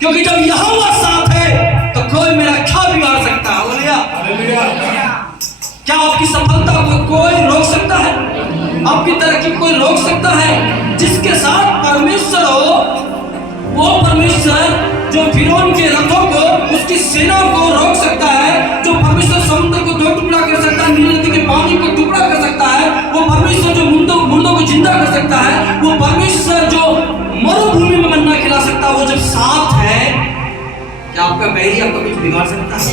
क्योंकि जब यहोवा साथ है तो कोई मेरा क्या बिगाड़ सकता है? हालेलुया। क्या आपकी सफलता को कोई रोक सकता है? आपकी तरक्की कोई रोक सकता है? जिसके साथ परमेश्वर हो, वो परमेश्वर जो फिरौन के रथों को, उसकी सेना को रोक सकता है, जो परमेश्वर समुद्र को दो टुकड़ा कर सकता है, नील नदी के पानी को टुकड़ा कर सकता है, वो परमेश्वर जो मुर्दों को जिंदा कर सकता है, वो परमेश्वर जो मरुभूमि में मन्ना खिला सकता है, वो जब साथ है, क्या आपका बैरी आपका कुछ बिगाड़ सकता है?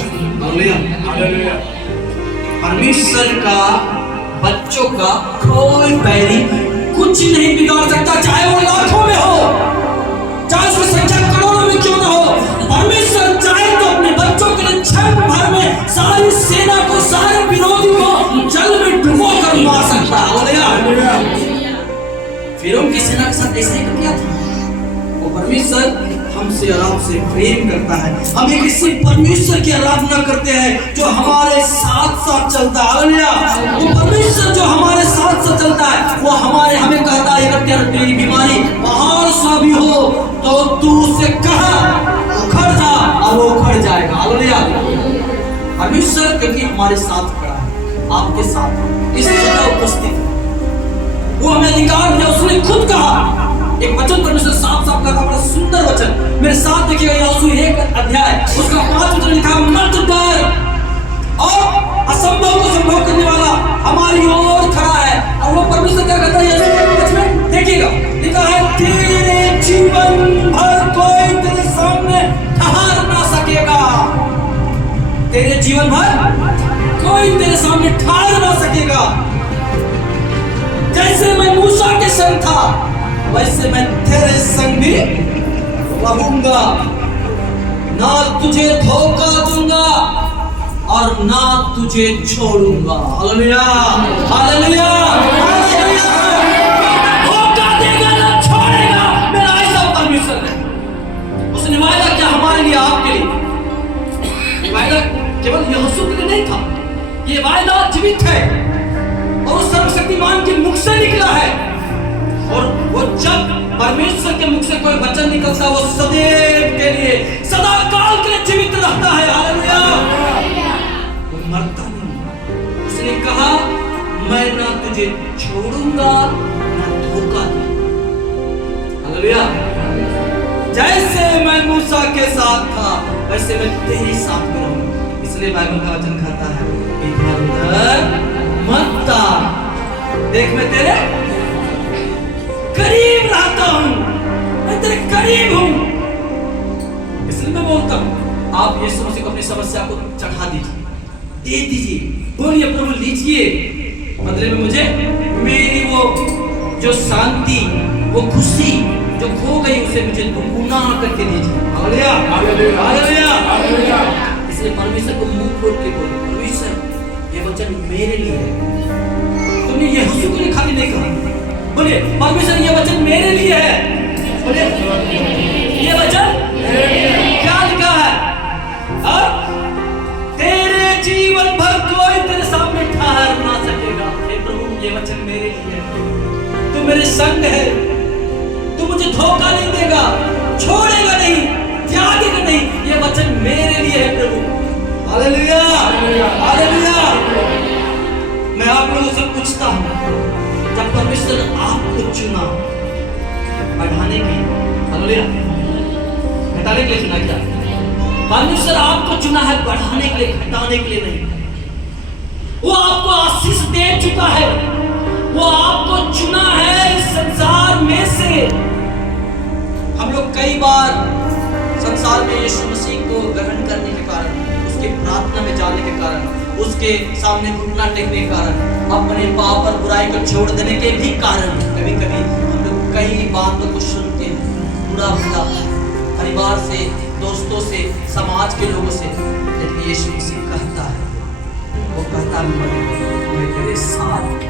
हालेलुया। परमेश्वर का बच्चों का कोई बैरी कुछ नहीं बिगाड़ सकता, चाहे वो लाखों में हो, चाहे उसकी संख्या करोड़ों में क्यों ना हो। परमेश्वर चाहे तो अपने बच्चों के लिए क्षण भर में सारी सेना को, सारे विरोधी को जल में डुबो कर मार सकता है। फिरौन की सेना के साथ ऐसे ही किया था। वो परमेश्वर हमसे और आपसे प्रेम करता है। हम एक इसी परमेश्वर की आराधना करते हैं जो हमारे साथ साथ चलता है। हालेलुया। वो परमेश्वर जो हमारे साथ साथ चलता है, वो हमें कहता है अगर तेरी बीमारी पहाड़ सा भी हो तो तू उसे कहा उखड़ जा और वो उखड़ जाएगा। हालेलुया। परमेश्वर क्योंकि हमारे साथ खड़ा है, आपके साथ इस जगह उपस्थित है, वो हमें अधिकार दिया। उसने खुद कहा, एक वचन परमेश्वर साफ साफ कहा, बड़ा सुंदर वचन, मेरे साथ देखिएगा, यहोशू 1 अध्याय उसका 5 वचन लिखा, मत डर, और असंभव को संभव करने वाला हमारी ओर खड़ा है। और वो परमेश्वर क्या कहता है इसमें देखिएगा, लिखा है तेरे जीवन भर कोई तेरे सामने ठहर ना सकेगा। तेरे जीवन भर कोई तेरे सामने ठहर ना सकेगा। जैसे मैं मूसा के संग था वैसे मैं तेरे संग भी रहूंगा, ना तुझे धोखा दूंगा और ना तुझे छोड़ूंगा। हालेलुया। हालेलुया। धोखा देगा ना छोड़ेगा, मेरा ऐसा परमेश्वर है। उसने वायदा किया हमारे लिए, आपके लिए। वायदा केवल यहोशू के लिए नहीं था, ये वायदा जीवित है और उस सर्वशक्तिमान के मुख से निकला है। और वो जब परमेश्वर के मुख से कोई वचन निकलता है, वो सदैव के लिए, सदा काल के लिए जीवित रहता है। हालेलुया। वो मरता नहीं। उसने कहा मैं ना तुझे छोड़ूंगा ना धोखा दूंगा। हालेलुया। जैसे मैं मूसा के साथ था वैसे मैं तेरे साथ में रहूंगा। इसलिए बाइबल का वचन कहता है इधर मत आ, देख मैं तेरे करीब रहता हूं, मैं तेरे करीब हूं। इसलिए मैं बोलता हूं आप यीशु मसीह को अपनी समस्या को चढ़ा दीजिए, दे दीजिए, बोलिए प्रभु लीजिए, बदले में मुझे मेरी वो जो शांति, वो खुशी जो खो गई उसे मुझे दुगुना करके दीजिए। हालेलुया। हालेलुया। हालेलुया। इसलिए परमेश्वर को मुंह खोल के बोलिए, परमेश्वर ये वचन मेरे लिए है। तुमने यहोशू के लिए खाली नहीं कहा, बोलिए परमेश्वर ये वचन मेरे लिए है। बोलिए ये वचन क्या लिखा है? और तेरे जीवन भर कोई तेरे सामने ठहर ना सकेगा। हे प्रभु ये वचन मेरे लिए है, तू मेरे संग है, तू मुझे धोखा नहीं देगा, छोड़ेगा नहीं, त्यागेगा नहीं। ये वचन मेरे लिए है प्रभु। हालेलुया। हालेलुया। मैं आप लोगों से पूछता हूं, जब परमेश्वर आपको चुना बढ़ाने के लिए, हालेलुया, घटाने के लिए चुना क्या? परमेश्वर आपको चुना है बढ़ाने के लिए, घटाने के लिए नहीं। वो आपको आशीष दे चुका है, वो आपको चुना है इस संसार में से। हम लोग कई बार संसार में यीशु मसीह को ग्रहण करने के कारण, उसकी प्रार्थना में जाने के कारण, उसके सामने घुटना टेकने के कारण, अपने पाप और बुराई को छोड़ देने के भी कारण कभी कभी हम लोग कई बातों को सुनते हैं, बुरा भला परिवार से, दोस्तों से, समाज के लोगों से। लेकिन यीशु मसीह कहता है, वो कहता है मैं तेरे साथ,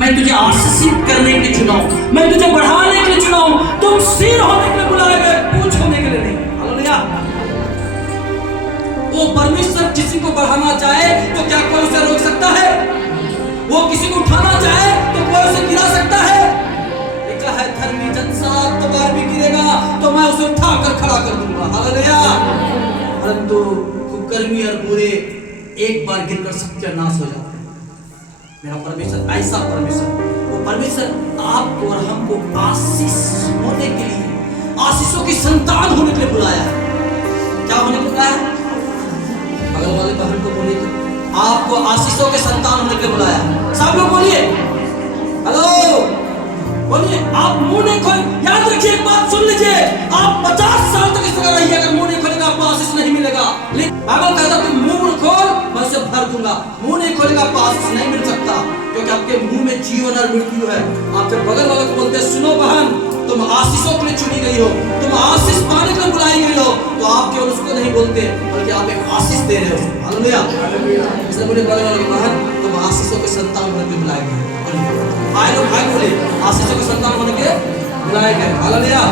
मैं तुझे आशीषित करने के लिए चुना हूं, मैं तुझे बढ़ाने के लिए चुना हूं। तुम सिर होने के लिए बुलाए गए, पूंछ होने के लिए नहीं। हालेलुया। वो परमेश्वर किसी को बढ़ाना चाहे तो क्या कोई उसे रोक सकता है? वो किसी को उठाना चाहे तो कोई उसे गिरा सकता है? लिखा है धर्मी जन 7 बार भी गिरेगा तो मैं उसे उठाकर खड़ा कर दूंगा। हालेलुया। परंतु कुकर्मी और बुरे एक बार गिरकर सत्यानाश हो जाते हैं। मेरा परमेश्वर ऐसा परमेश्वर, वो परमेश्वर आपको और हमको आशीष होने के लिए, आशीषों की संतान होने के लिए बुलाया है। क्या होने को बुलाया? बगल वाले बहन को बोलिए, आपको आशीषों के संतान होने के लिए बुलाया। सब लोग बोलिए हेलो, बोलिए। आप मुंह नहीं खोल, याद रखिए एक बात सुन लीजिए, आप 50 साल तक इस तरह रहिए, अगर मुंह नहीं खोलेगा आपको आशीष नहीं मिलेगा। लेकिन बाइबल कहता तुम मुंह खोल मैं उसे भर दूंगा। मुंह नहीं खोलेगा आपको आशीष नहीं मिल सकता, क्योंकि आपके मुंह में जीवन और मृत्यु है। आप जब बगल वाले को बोलते सुनो बहन, तुम आशीषों के लिए चुनी गई हो, तुम आशीष पाने के लिए बुलाई गई हो, तो आप केवल उसको नहीं बोलते बल्कि आप एक आशीष दे रहे हो। हालेलुया। इसलिए बोले बगल वाले बहन तुम आशीषों के संतान होने के लिए बुलाए गए। भाई लोग भाई बोले आशीषों के संतान होने के बुलाए गए। हालेलुया।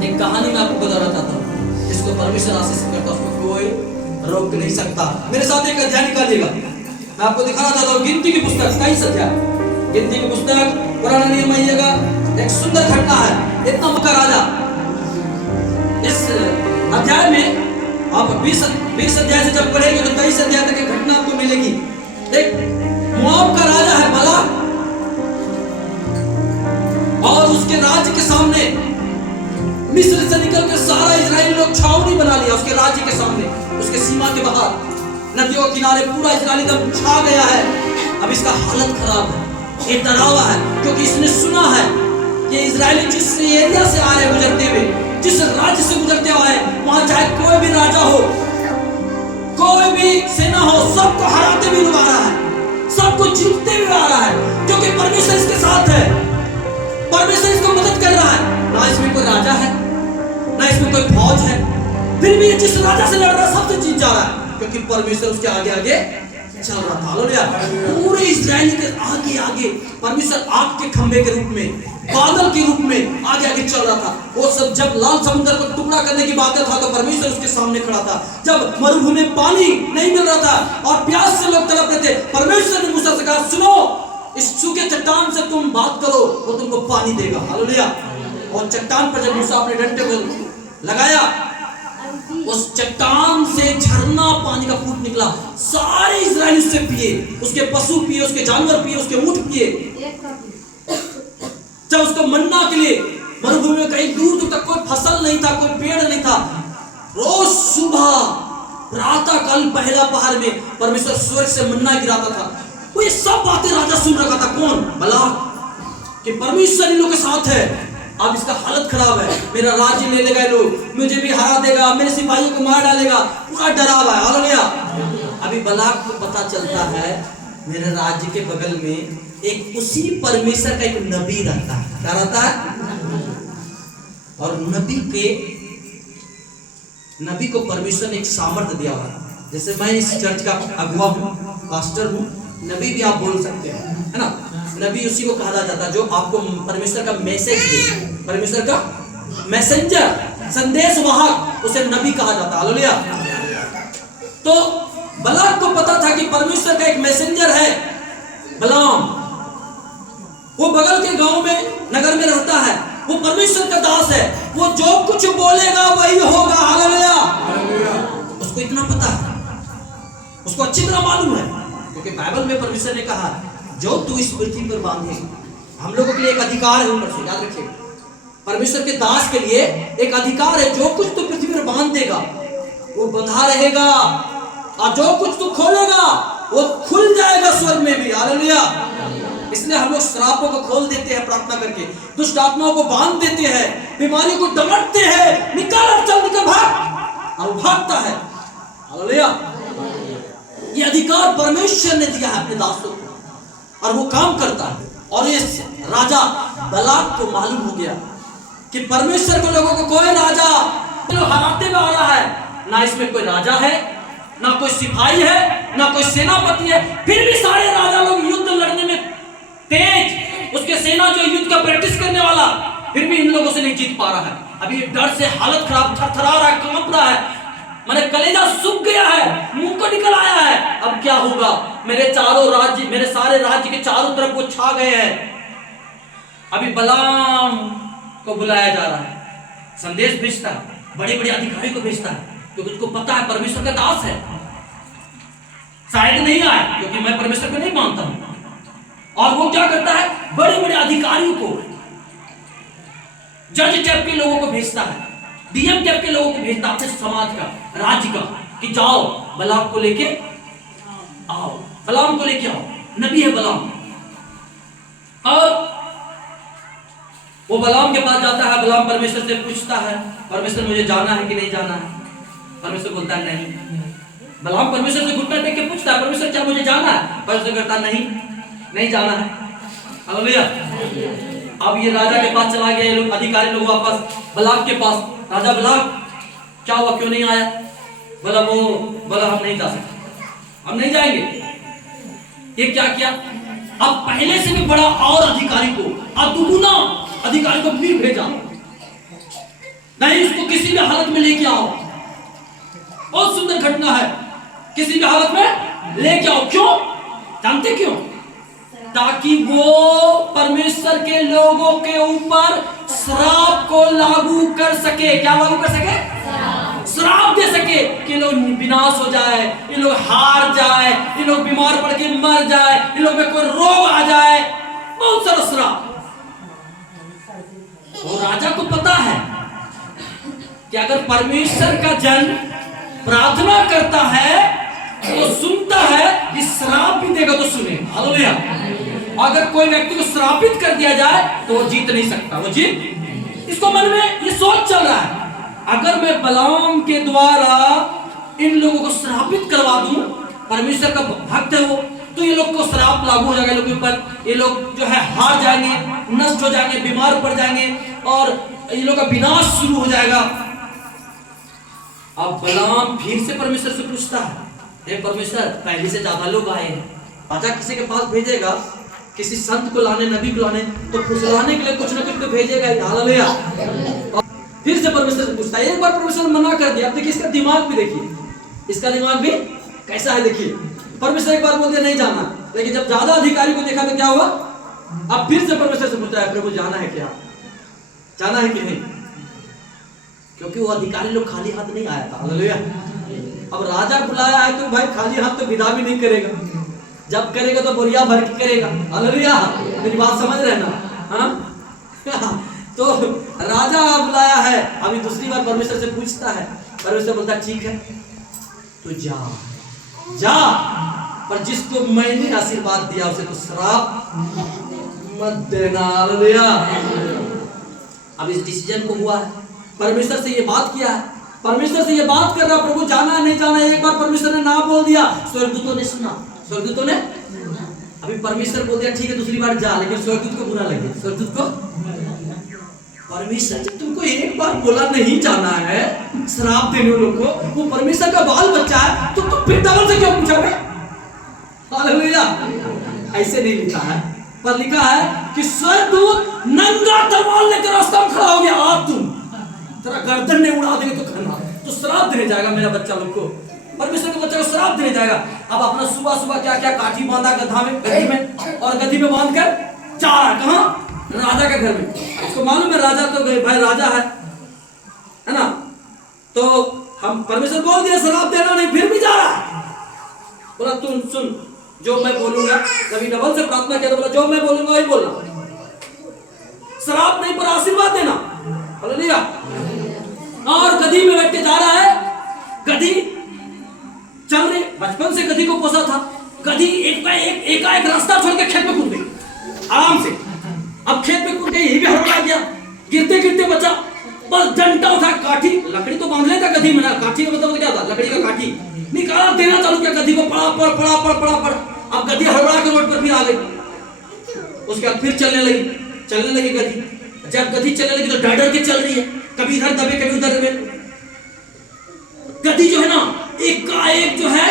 एक कहानी में आपको बताना चाहता हूँ, जिसको परमेश्वर आशीष करता उसको कोई रोक नहीं सकता। मेरे साथ एक अध्याय निकालिएगा, मैं आपको दिखाना चाहता हूँ। गिनती की पुस्तक 23 अध्याय, गिनती की पुस्तक पुराना नियम आइएगा। एक सुंदर घटना है। इतना मुका राजा, इस अध्याय में आप 20 अध्याय से जब पढ़ेंगे तो 23 अध्याय तक एक घटना आपको मिलेगी। एक मोआब का राजा है बालाक, और उसके राज्य के सामने मिस्र से निकलकर सारा इजराइल लोग छावनी बना लिया उसके राज्य के सामने, उसके सीमा के बाहर नदियों के किनारे पूरा इजराइल दम छा गया है। अब इसका हालत खराब है, ये डरावा है, क्योंकि इसने सुना है कि इजराइली जिस एरिया से आ रहे गुजरते हुए, जिस राज्य से गुजरते आए, वहां चाहे कोई भी राजा हो, कोई भी सेना हो, सबको हराते हुए लोग आ रहा है, सबको जीतते हुए आ रहा है, क्योंकि परमेश्वर इसके साथ है, परमेश्वर इसको मदद कर रहा है। ना इसमें कोई राजा है, ना इसमें कोई फौज है, फिर भी जिस राजा से लड़ रहा है सबसे जीत जा रहा है, क्योंकि परमेश्वर उसके आगे आगे चल रहा था। हालेलुया। पूरे इजराइल के आगे आगे परमेश्वर आग के खंभे के रूप में, बादल के रूप में आगे आगे चल रहा था। वो सब जब लाल समुद्र को टुकड़ा करने की बात था तो परमेश्वर उसके सामने खड़ा था। जब मरुभूमि में पानी नहीं मिल रहा था और प्यास से लोग तड़प रहे थे, परमेश्वर ने मूसा से कहा सुनो, इस सूखे चट्टान से तुम बात करो, वो तुमको पानी देगा। हालेलुया। और चट्टान पर जब मूसा अपने डंडे को लगाया, उस चट्टान से झरना पानी का फूट निकला, सारे इजराइल उससे पिए, उसके पशु पिए, उसके जानवर पिए, उसके ऊंट पिए। जब उसको मन्ना के लिए मरुभूमि में कहीं दूर दूर तक कोई फसल नहीं था, कोई पेड़ नहीं था, रोज सुबह प्रातः काल पहला पहर में परमेश्वर स्वर्ग से मन्ना गिराता था। वो ये सब बातें राजा सुन रखा था। कौन? बालाक, कि परमेश्वर इन लोगों के साथ है। अब इसका हालत खराब है, मेरा राज्य ले लेगा लोग, मुझे भी हरा देगा, मेरे सिपाहियों को मार डालेगा, पूरा डरा हुआ है। हालेलुया। अभी बालाक को पता चलता है मेरे राज्य के बगल में एक उसी परमेश्वर का एक नबी रहता है। क्या रहता है? और नबी को परमेश्वर ने एक सामर्थ्य दिया हुआ है। जैसे मैं इस चर्च का अगुवा हूँ, पास्टर हूँ, नबी भी आप बोल सकते हैं, है ना। नबी उसी को कहा जाता है जो आपको परमेश्वर का मैसेज दे, परमेश्वर का मैसेंजर, संदेश वाहक, उसे नबी कहा जाता है। हालेलुया। तो बालाक को पता था कि परमेश्वर का एक मैसेंजर है बलाम, वो बगल के गांव में, नगर में रहता है, वो परमेश्वर का दास है, वो जो कुछ बोलेगा वही होगा। हालेलुया। उसको इतना पता है, उसको अच्छी तरह मालूम है, क्योंकि बाइबल में परमेश्वर ने कहा जो तू इस पृथ्वी पर बांधे, हम लोगों के लिए एक अधिकार है ऊपर से, याद रखिए, परमेश्वर के दास के लिए एक अधिकार है, जो कुछ तू पृथ्वी पर बांध देगा वो बंधा रहेगा, और जो कुछ तू खोलेगा वो खुल जाएगा स्वर्ग में भी। हालेलुया। इसलिए हम लोग श्रापों को खोल देते हैं प्रार्थना करके, दुष्ट आत्माओं को बांध देते हैं, बीमारियों को डमटते हैं, निकल चल निकल भाग, और भागता है। हालेलुया। ये अधिकार परमेश्वर ने दिया है अपने दासों को, और वो काम करता है। और इस राजा बालाक को मालूम हो गया कि परमेश्वर के लोगों को कोई राजा हराते हुए आ रहा है, ना इसमें कोई राजा है, ना कोई सिपाही है, ना कोई सेनापति है, फिर भी सारे राजा लोग युद्ध लड़ने में तेज, उसके सेना जो युद्ध का प्रैक्टिस करने वाला, फिर भी इन लोगों से नहीं जीत पा रहा है। अभी डर से हालत खराब, थरथरा रहा है, कांप रहा है, मैंने कलेजा सूख गया है, मुंह को निकल आया है। अब क्या होगा? मेरे चारों राज्य, मेरे सारे राज्य के चारों तरफ वो छा गए हैं। अभी बलाम को बुलाया जा रहा है, संदेश भेजता है, बड़े बड़े अधिकारी को भेजता है, क्योंकि उसको पता है परमेश्वर का दास है, शायद नहीं आए क्योंकि मैं परमेश्वर को नहीं मानता हूं। और वो क्या करता है, बड़े बड़े अधिकारियों को, जज टाइप के लोगों को भेजता है, डीएम टाइप के लोगों को भेजता है, अपने समाज का, राज्य का, कि जाओ बलाम को लेके आओ, बलाम को लेके आओ, नबी है बलाम। और वो बलाम के पास जाता है, बलाम परमेश्वर से पूछता है, परमेश्वर मुझे जाना है कि नहीं जाना है? परमेश्वर बोलता है नहीं। बलाम परमेश्वर से घुटना टेक के पूछता है, परमेश्वर क्या मुझे जाना है? परमेश्वर कहता है नहीं, नहीं जाना है। हालेलुया। अब ये राजा के पास चला गया, ये लोग अधिकारी लोग वापस बलाम के पास, राजा बलाम क्या हुआ, क्यों नहीं आया? बोला हम नहीं जा सकते, हम नहीं जाएंगे। ये क्या किया, अब पहले से भी बड़ा और अधिकारी को, अब दुगुना अधिकारी को फिर भेजा, नहीं उसको किसी भी हालत में लेके आओ। बहुत सुंदर घटना है, किसी भी हालत में लेके आओ। क्यों जानते क्यों? ताकि वो परमेश्वर के लोगों के ऊपर श्राप को लागू कर सके। क्या लागू कर सके? श्राप दे सके कि लोग विनाश हो जाए, ये लोग हार जाए, ये लोग बीमार पड़ के मर जाए, ये लोग में कोई रोग आ जाए, बहुत सारा श्राप। वो राजा को पता है कि अगर परमेश्वर का जन प्रार्थना करता है तो सुनता है, इस श्राप भी देगा तो सुने। हालेलुया। अगर कोई व्यक्ति को श्रापित कर दिया जाए तो वो जीत नहीं सकता, वो जीत, इसको मन में ये सोच चल रहा है, अगर मैं बलाम के द्वारा इन लोगों को श्रापित करवा दूं, परमेश्वर का भक्त है वो, तो ये लोग को श्राप लागू हो जाएगा, लोगों के ऊपर, ये लोग जो है हार जाएंगे, नष्ट हो जाएंगे, बीमार पड़ जाएंगे और ये लोग का विनाश शुरू हो जाएगा। अब बलाम फिर से परमेश्वर से पूछता है, हे परमेश्वर पहले से ज्यादा लोग आए हैं, राजा किसी के पास भेजेगा, किसी संत को लाने, नबी को लाने, तो फुसलाने के लिए कुछ ना कुछ तो भेजेगा। हालेलुया। फिर से परमेश्वर से पूछता है, एक बार परमेश्वर ने मना कर दिया, अब देखिए इसका दिमाग भी देखिए, इसका दिमाग भी कैसा है देखिए। परमेश्वर एक बार बोल दिया नहीं जाना, लेकिन जब ज्यादा अधिकारी को देखा तो क्या हुआ, अब फिर से परमेश्वर से पूछता है, प्रभु जाना है क्या, जाना है कि नहीं? क्योंकि वो अधिकारी लोग खाली हाथ नहीं आया था। हालेलुया। अब राजा बुलाया है तो भाई खाली हाथ तो विदा भी नहीं करेगा, जब करेगा तो बोरिया भर के करेगा। हालेलुया। मेरी बात समझ रहे ना? हाँ तो राजा बुलाया है, अभी दूसरी बार परमेश्वर से पूछता है, परमेश्वर बोलता है ठीक है तो जा जा, पर जिसको मैंने आशीर्वाद दिया उसे तो श्राप मत देना। हालेलुया। अब इस डिसीजन को हुआ है, परमेश्वर से ये बात किया है, परमेश्वर से ये बात कर रहा, प्रभु जाना है नहीं जाना है। एक बार परमेश्वर ने ना बोल दिया, स्वर्गदूतों ने सुना, स्वर्गदूतों ने, अभी परमेश्वर बोल दिया ठीक है दूसरी बार जा, लेकिन स्वर्गदूत को बुरा लगे, स्वर्गदूत को, परमेश्वर जब तुमको एक बार बोला नहीं जाना है श्राप देने वालों को, वो परमेश्वर का बाल बच्चा है, तो तुम फिर डबल से क्यों पूछोगे? हालेलुया। ऐसे नहीं लिखा है, पर लिखा है कि स्वर्गदूत नंगा तलवार लेकर रास्ता में खड़ा हो गया, आप तुम तेरा गर्दन ने उड़ा देंगे तो खाना, तो श्राप देने जाएगा मेरा बच्चा लोग को, परमेश्वर के बच्चे को श्राप देने जाएगा। अब अपना सुबह सुबह क्या क्या काठी बांधा गधा में, गधी में, और गधी में बांध कर जा रहा कहां? राजा के घर में। इसको मालूम है राजा तो भाई राजा है ना, तो हम परमेश्वर बोल दिया श्राप देना नहीं, फिर भी जा रहा है। बोला तुम सुन, जो मैं बोलूंगा, कभी डबल से प्रार्थना किया तो बोला जो मैं बोलूंगा वही बोलना, श्राप नहीं पर आशीर्वाद देना। हालेलुया। और गधी में बैठ के जा रहा है, गधी चल रही, बचपन से गधी को पोसा था, गधी एक रास्ता छोड़ के खेत में कूद गई आराम से। अब खेत में कूद गई, ये भी हड़बड़ा गया, गिरते गिरते बचा, बस डंडा उठा, काठी, लकड़ी तो बांध लेता गधी में ना, काठी का मतलब क्या था, लकड़ी का काठी निकाला, देना चालू किया गधी को, पड़ा। अब गधी हड़बड़ा के रोड पर फिर आ गई, उसके बाद फिर चलने लगी गधी। जब गधी चलने लगी तो डर के चल रही है, कभी इधर दबे कभी उधर दबे। गधी जो है ना एक जो है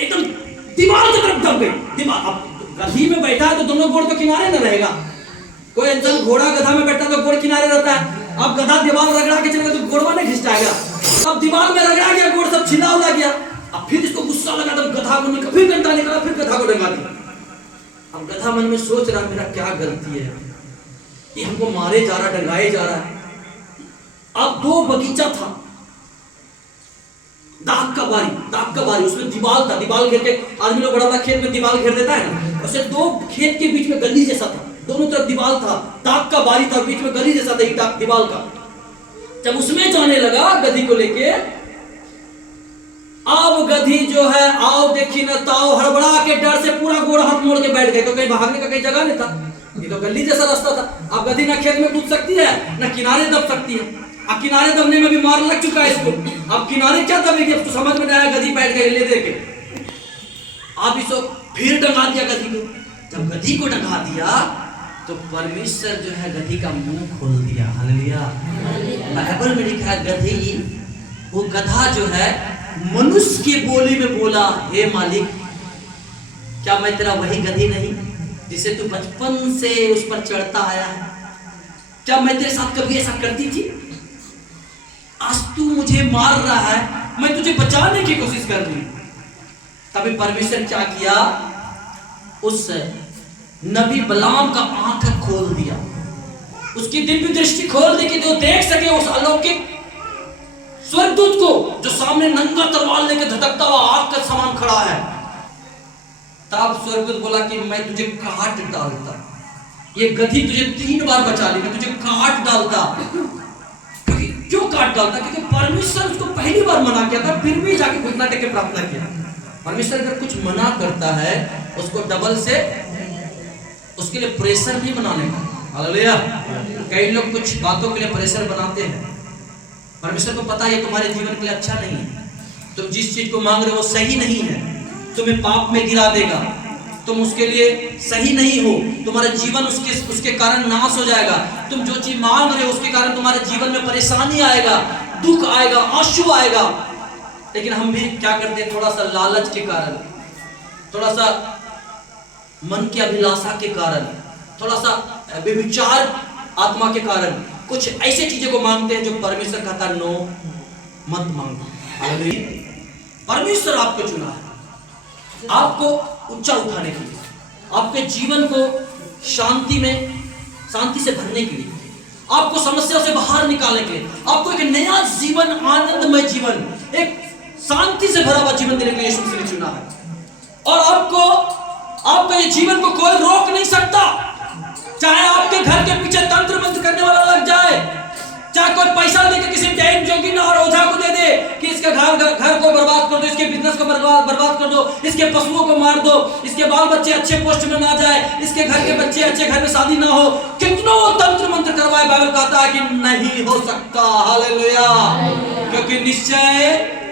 एकदम दीवार की तरफ दब गई। अब गधी में बैठा है तो दोनों गोड़ तो किनारे न रहेगा, कोई इंसान घोड़ा गधा में बैठा तो गोड़ किनारे रहता है, अब गधा दीवार रगड़ा के चलेगा तो गोड़वा नहीं खिंचाएगा, अब दीवार में रगड़ा गया, गोड़ सब छिला उला गया। अब फिर इसको गुस्सा लगा, तब गधा को निकाला, फिर डंडा निकाला, फिर गधा को डंगा दिया। अब गधा मन में सोच रहा मेरा क्या गलती है, ये हमको मारे जा रहा, डंगाए जा रहा है। अब 2 बगीचा था, बारी, ताक का बारी, उसमें दीवार था, दीवार घेर के आदमी लोग बड़ा बड़ा खेत में दीवार घेर देता है ना, वैसे दो खेत के बीच में गली जैसा था, दोनों तरफ दीवार था, ताक का बारी था, बीच में गली जैसा था दीवार का। जब उसमें जाने लगा गधी को लेके, अब गधी जो है आओ देखी न ताओ हड़बड़ा के डर से पूरा गोड़ हाथ मोड़ के बैठ गए, तो कहीं भागने का कहीं जगह नहीं था, ये तो गली जैसा रास्ता था। अब गधी ना खेत में कूद सकती है ना किनारे दब सकती है, अब किनारे दबने में भी मार लग चुका है इसको, अब किनारे क्या दबेगी, अब तो समझ में नहीं आया, गधी बैठ गई ले दे के। अब इसको फिर डंगा दिया गधी को, जब गधी को डंगा दिया तो परमेश्वर जो है गधी का मुंह खोल दिया। हालेलुया। बाइबल में लिखा है गधी, वो गधा जो है मनुष्य की बोली में बोला, हे मालिक क्या मैं तेरा वही गधी नहीं जिसे तू बचपन से उस पर चढ़ता आया है, क्या मैं तेरे साथ कभी ऐसा करती थी, आज तू मुझे मार रहा है, मैं तुझे बचाने की कोशिश कर रही। तभी परमेश्वर क्या किया, उस नबी बलाम का आंख खोल दिया, उसकी दिव्य दृष्टि खोल दी कि जो देख सके उस अलौकिक स्वर्गदूत को जो सामने नंगा तलवार लेके धधकता हुआ आग का समान खड़ा है। तब स्वर्गदूत बोला कि मैं तुझे काट डालता, ये गधी तुझे 3 बार बचा ली, मैं तुझे काट डालता। क्योंकि क्यों काट डालता, क्योंकि परमेश्वर उसको पहली बार मना किया था, फिर भी जाके घुटना टेक के प्रार्थना किया। परमेश्वर अगर कुछ मना करता है उसको डबल से उसके लिए प्रेशर भी बनाने का। हालेलुया। कई लोग कुछ बातों के लिए प्रेशर बनाते हैं, परमेश्वर को पता है तुम्हारे जीवन के लिए अच्छा नहीं है, तुम जिस चीज को मांग रहे हो वो सही नहीं है, तुम्हें पाप में गिरा देगा, तुम उसके लिए सही नहीं हो, तुम्हारा जीवन उसके कारण नाश हो जाएगा, तुम जो चीज मांग रहे हो उसके कारण तुम्हारे जीवन में परेशानी आएगा, दुख आएगा, आंसू आएगा। लेकिन हम भी क्या करते हैं, थोड़ा सा लालच के कारण, थोड़ा सा मन की अभिलाषा के कारण, थोड़ा सा व्यभिचार आत्मा के कारण कुछ ऐसे चीजें को मांगते हैं जो परमेश्वर कहता नो मत मांगो। परमेश्वर आपको चुना है आपको ऊंचा उठाने के लिए, आपके जीवन को शांति से भरने के लिए, आपको समस्या से बाहर निकालने के लिए, आपको एक नया जीवन, आनंदमय जीवन, एक शांति से भरा हुआ जीवन देने के लिए यीशु मसीह ने चुना है। और आपका ये जीवन को कोई रोक नहीं सकता, चाहे आपके घर के पीछे तंत्र मंत्र करने वाला लग जाए, चाहे कोई पैसा देके किसी जैन जोगिन और ओझा को दे दे कि इसका घर को बर्बाद कर दो, इसके बिजनेस को बर्बाद कर दो, इसके पशुओं को मार दो, इसके बाल बच्चे अच्छे पोस्ट में ना जाए, इसके घर के बच्चे अच्छे घर में शादी ना हो, कितनों तंत्र मंत्र करवाए, बाइबल कहता है कि नहीं हो सकता। हालेलुया। क्योंकि निश्चय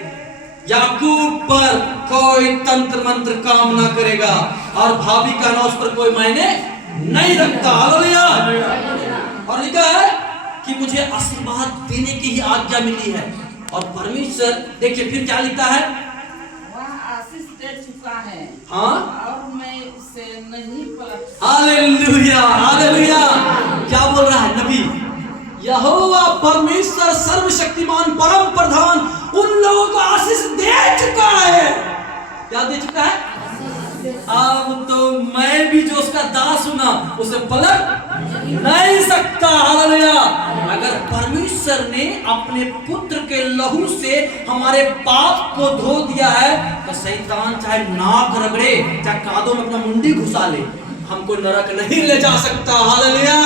याकूब पर कोई तंत्र मंत्र काम ना करेगा और भाभी का ना उस पर कोई मायने नहीं रखता। हालेलुया। और लिखा है कि मुझे आशीर्वाद देने की ही आज्ञा मिली है, और परमेश्वर देखिए फिर क्या लिखता है, वह आशीष दे चुका है, हाँ, और मैं इसे नहीं पलट। हालेलुया। हालेलुया। क्या बोल रहा है नबी, यहोवा परमेश्वर सर्वशक्तिमान परम प्रधान उन लोगों को आशीष दे चुका है। क्या दे चुका है? अब तो मैं भी जो उसका दास हूं ना उसे पलट नहीं सकता। हालेलुया। अगर परमेश्वर ने अपने पुत्र के लहू से हमारे पाप को धो दिया है तो शैतान चाहे नाक रगड़े, चाहे कादों में अपना मुंडी घुसा ले, हमको नरक नहीं ले जा सकता। हालेलुया।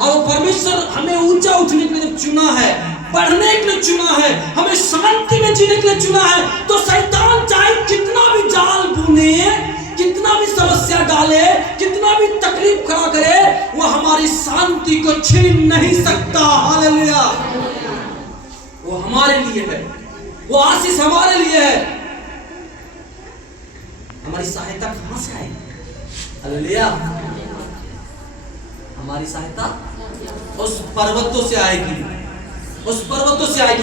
और परमेश्वर हमें ऊंचा उठने के लिए चुना है, बढ़ने के लिए चुना है, हमें शांति में जीने के लिए चुना है, तो शैतान चाहे कितना भी जाल बुने, कितना भी समस्या डाले, कितना भी तकलीफ खड़ा करे, वो हमारी शांति को छीन नहीं सकता। हालेलुया। वो हमारे लिए है, वो आशीष हमारे लिए है। हमारी सहायता कहां से आएगी? हालेलुया। हमारी सहायता उस पर्वतों से आएगी, उस पर्वतों से आएगी।